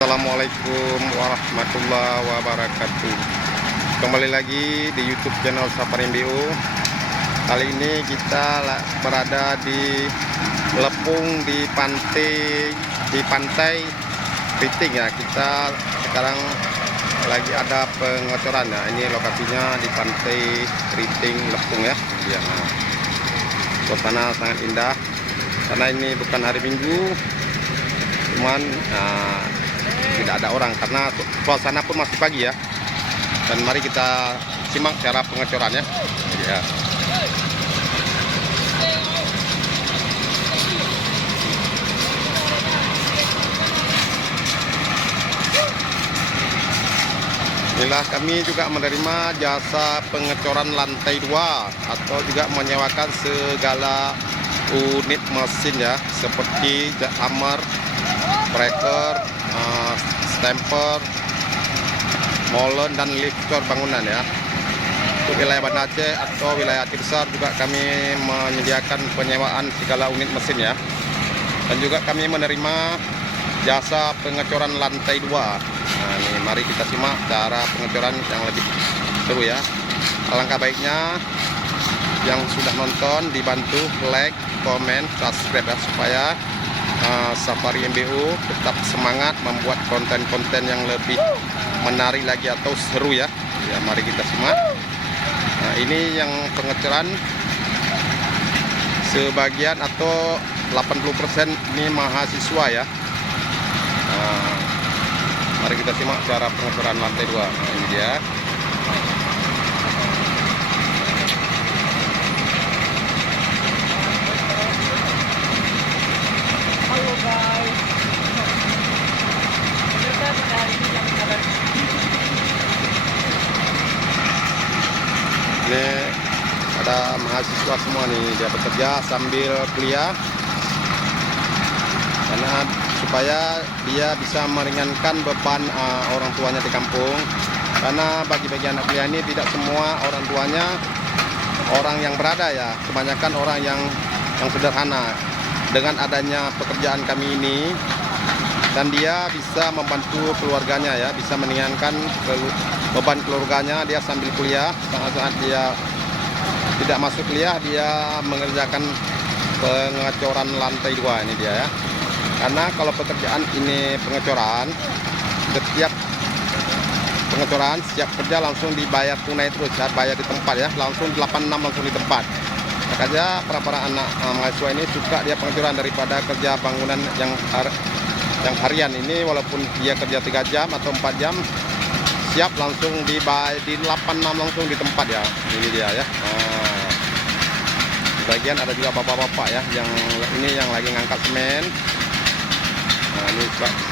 Assalamualaikum warahmatullahi wabarakatuh. Kembali lagi di YouTube channel Safari MBO. Kali ini kita berada di Lepung di pantai Riting ya. Kita sekarang lagi ada pengecoran ya. Ini lokasinya di pantai Riting Lepung ya. Suasana sangat indah karena ini bukan hari Minggu, cuman tidak ada orang karena suasana pun masih pagi ya. Dan mari kita simak cara pengecorannya ya. Inilah kami juga menerima jasa pengecoran lantai 2 atau juga menyewakan segala unit mesin ya, seperti hammer, breaker, stamper, molen, dan lifter bangunan ya. Untuk wilayah Banda Aceh atau wilayah Aceh besar juga kami menyediakan penyewaan segala unit mesin ya. Dan juga kami menerima jasa pengecoran lantai 2. Nah, ini mari kita simak cara pengecoran yang lebih seru ya. Alangkah baiknya yang sudah nonton dibantu like, komen, subscribe ya, supaya Safari MBO tetap semangat membuat konten-konten yang lebih menarik lagi atau seru ya. Ya, mari kita simak. Nah, ini yang pengecoran sebagian atau 80% ini mahasiswa ya. Mari kita simak cara pengecoran lantai 2. Nah, ini dia. Halo guys. Ini ada mahasiswa semua nih, dia bekerja sambil kuliah karena supaya dia bisa meringankan beban orang tuanya di kampung. Karena bagi anak kuliah ini tidak semua orang tuanya orang yang berada ya, kebanyakan orang yang sederhana. Dengan adanya pekerjaan kami ini, dan dia bisa membantu keluarganya ya, bisa meringankan beban keluarganya dia sambil kuliah. Saat dia tidak masuk kuliah, dia mengerjakan pengecoran lantai 2 ini dia ya. Karena kalau pekerjaan ini pengecoran, setiap pengecoran, setiap kerja langsung dibayar tunai terus ya, bayar di tempat ya, langsung 86 langsung di tempat. Makanya para anak mahasiswa ini suka dia pengecoran daripada kerja bangunan yang harian ini. Walaupun dia kerja 3 jam atau 4 jam, siap langsung dibayar di 86 langsung di tempat ya. Ini dia ya. Bagian ada juga bapak-bapak ya, yang ini yang lagi ngangkat semen. Nah, ini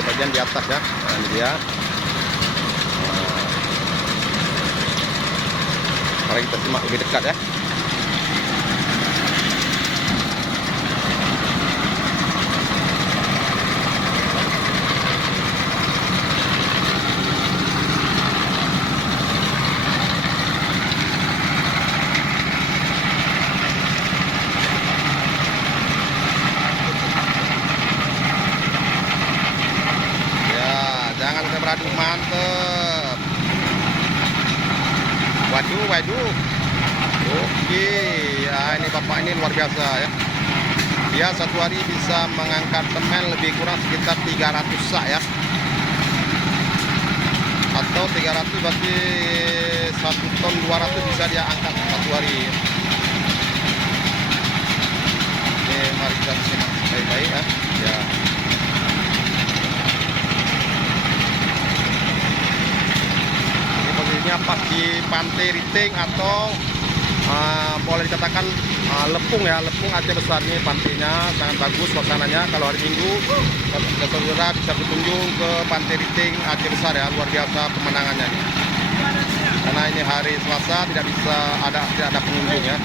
sebagian di atas ya. Nah, ini dia. Mari kita simak lebih dekat ya. Jangan beradu, mantep. Waduh. Oke, ya ini bapak ini luar biasa ya. Dia satu hari bisa mengangkat semen lebih kurang sekitar 300 sak ya. Atau 300 berarti 1 ton 200 bisa dia angkat satu hari. Oke, mari kita simak baik-baik ya. Ya. Pas di pantai Riting atau boleh dikatakan Lepung ya, Lepung Aceh besar. Ini pantainya sangat bagus suasananya. Kalau hari Minggu saudara bisa berkunjung ke pantai Riting Aceh besar ya, luar biasa pemandangannya nih. Karena ini hari Selasa tidak ada pengunjung ya.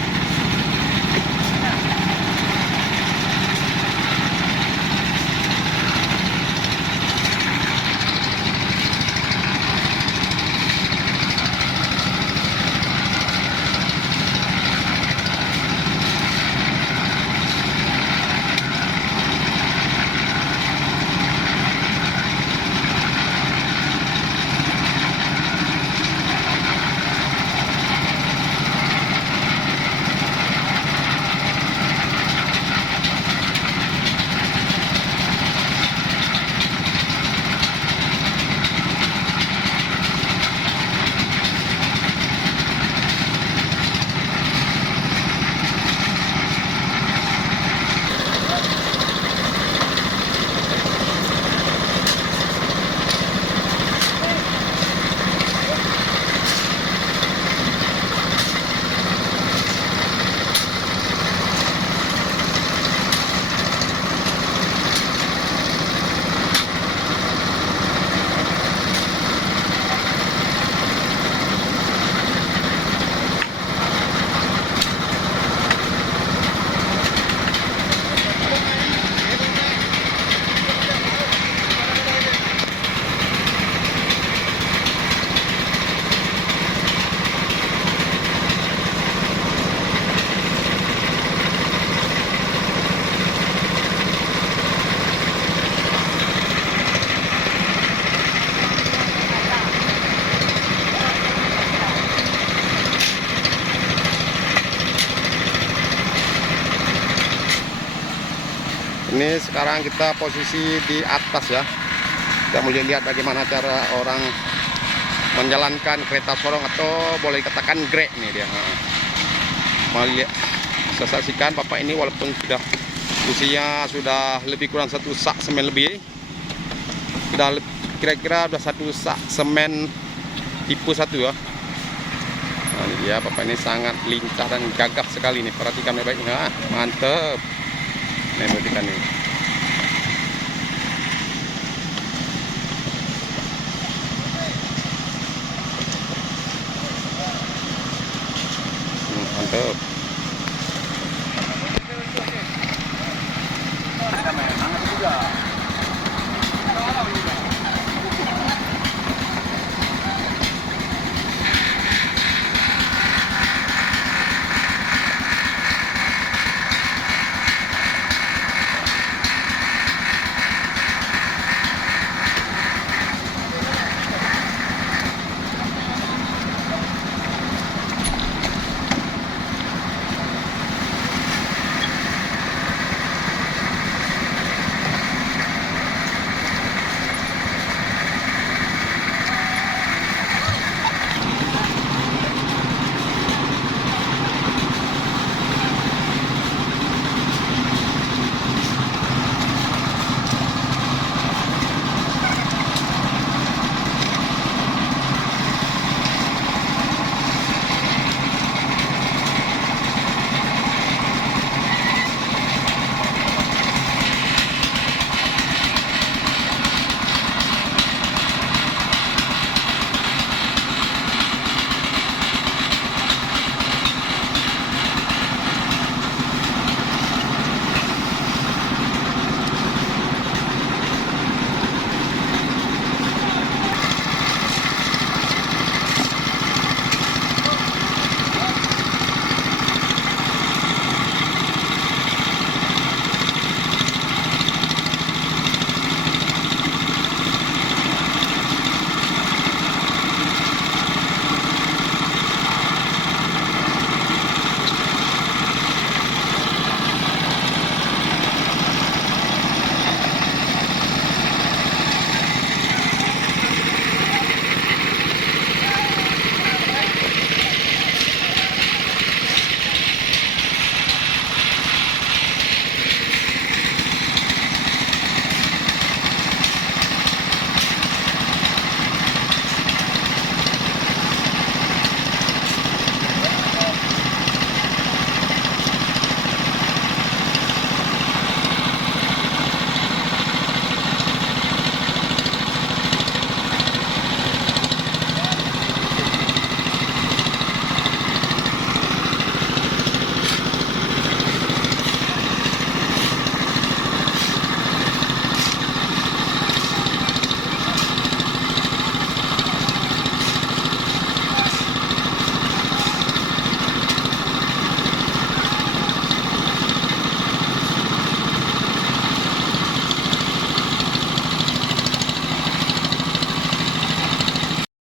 Ini sekarang kita posisi di atas ya. Kita mulai lihat bagaimana cara orang menjalankan kereta sorong atau boleh dikatakan grek nih dia. Mari saya saksikan Bapak ini walaupun sudah usia sudah lebih kurang 1 sak semen lebih. Sudah kira-kira udah 1 sak semen tipe 1 ya. Nah, ini dia Bapak ini sangat lincah dan gagah sekali nih. Perhatikan baik-baik. Nah, mantep. Nih perhatikan nih.